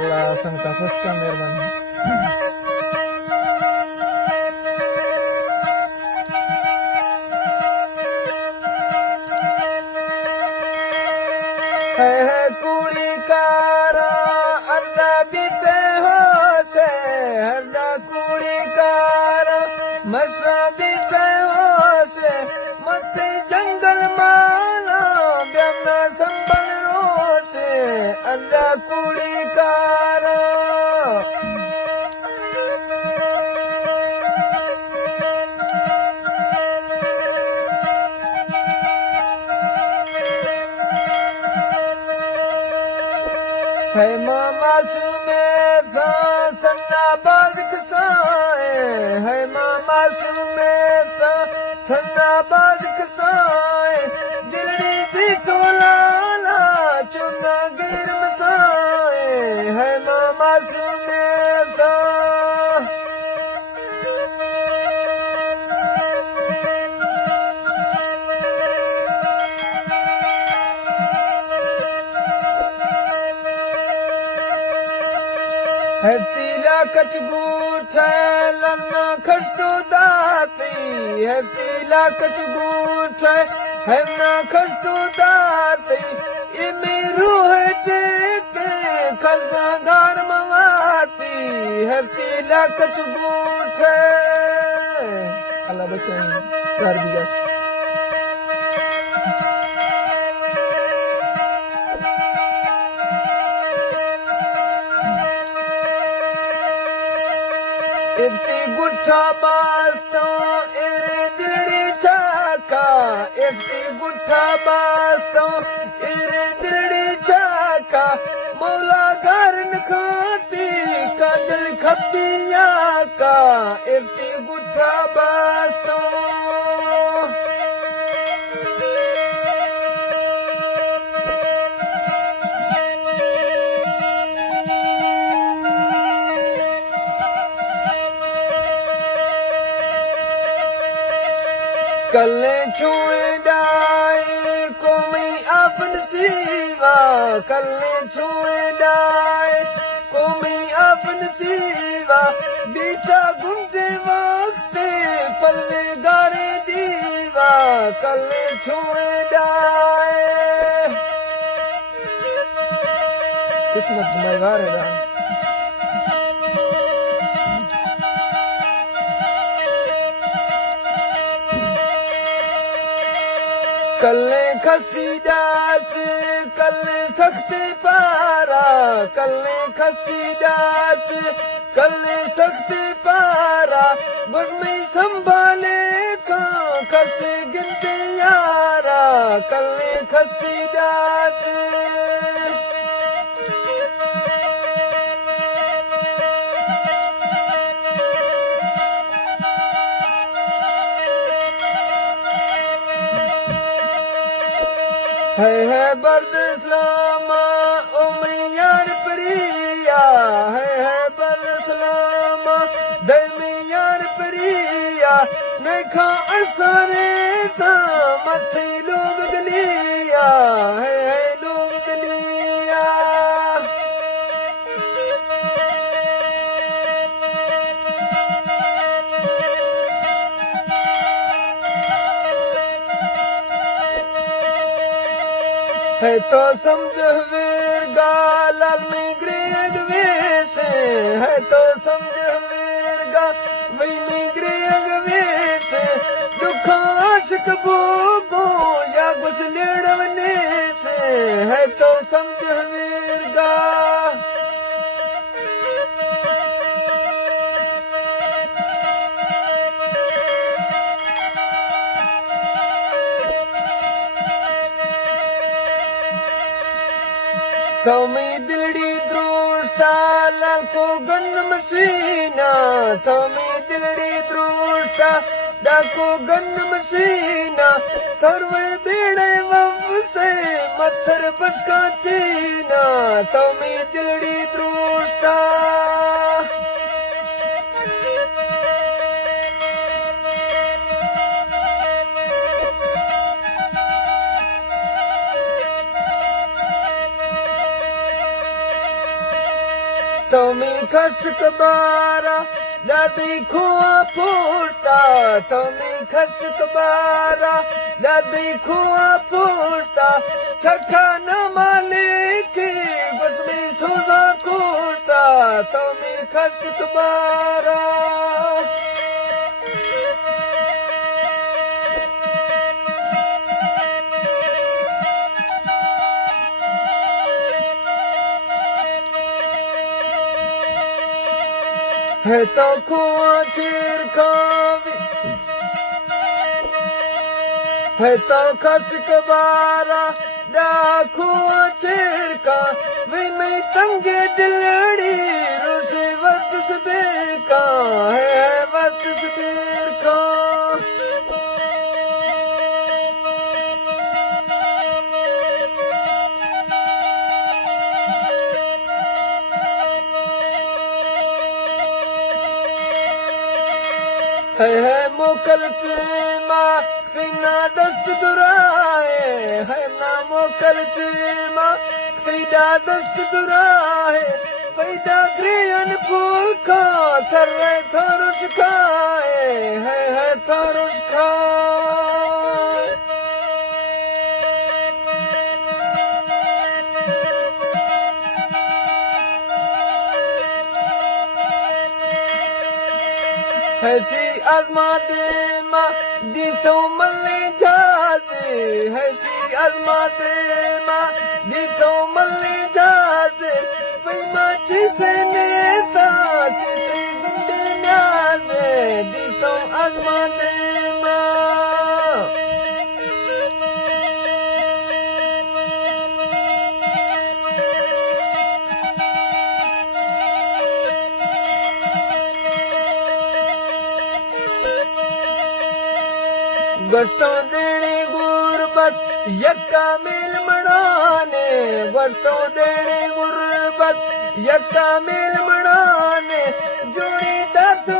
अल्लाह संगता फुसका मेहरबानी। है कुड़ी कारा अन्ना बीते हो से हरना कुड़ी कारा मशरा बीते हो से मत जंगल माना ब्याना संबल रो से अन्ना कुड़ी कारा है मामासु में था सन्ना बाज़ कसाए है मामासु में था सन्ना बाज़ कसाए दिल्ली सी तोलाना चुना गिर मसाए है मामासु में था है तीला कटगूठ लन्ना खस्तो दाती है तीला कटगूठ है ना खस्तो दाती इमें रूह टेके खजा गार मवाती है तीला कटगूठ अल्लाह बचाए कर दिया। इफ्ती गुठा बास्तो इरे दिल्ली चाका इफ्ती गुठा बास्तो इरे दिल्ली चाका मौला गारन खाती काजल खपिया का इफ्ती गुठा बास्तो कल्ले छुए डाए कोमी अपन सीवा कल्ले छुए डाए कोमी अपन सीवा बीता गुंडे वास्ते पल्ले गारे दीवा कल्ले छुए डाए किस्मत में गारे दा कल्ले खसी डाच कल्ले सख्ते पारा कल्ले खसी डाच कल्ले सख्ते पारा बर्मी संभाले का खसे गिनते यारा कल्ले खसी डाच है बर्द इस्लामा उमियार प्रिया है बर्द इस्लामा दमियार प्रिया नखा असरे सा मथी लोग गलिया है लोग गलिया है तो समझ वीर गाल में ग्रेग वेश है तो समझ वीर गा वही में ग्रेग वेश दुख आशिक बोगो या कुछ लेड़वने से है तो समझ वीर गा कौमी दिलड़ी द्रोष्टा लाल को गन मसीना कौमी दिलड़ी द्रोष्टा डाको गन मसीना थरवे बेड़े वफ से मत्थर बसका चीना कौमी दिलड़ी द्रोष्टा Tommy Kashk Bara, Daddy Kua Pusta, Tommy Kashk Bara, Daddy Kua Pusta, Chakana Maliki, Gusmi Suza Kurta, Tommy Kashk Bara. है तो कुआं चिरकावी है तो खसक बारा डाकुआं चिरका वे मैं तंगे दिलड़ी रोसे वक्त सबीर का है वक्त सबीर का है मोकल चीमा तीना दस्त दुराए है ना मोकल चीमा तीना दस्त दुराए पैदा ग्रियन फूल का थर्रे थरुष खाए है थरुष खाए हैसी आजमा दे मा दी तो मल्ले जाते हैसी आजमा दे मा दी तो मल्ले जाते पैमा जिसे नेता चिते गुंडे न्याजे दी तो आजमा दे मा गस्तों देने गुरबत यक्का मेल मनाने गस्तों देने गुरबत यक्का मेल मनाने जोड़ी दातो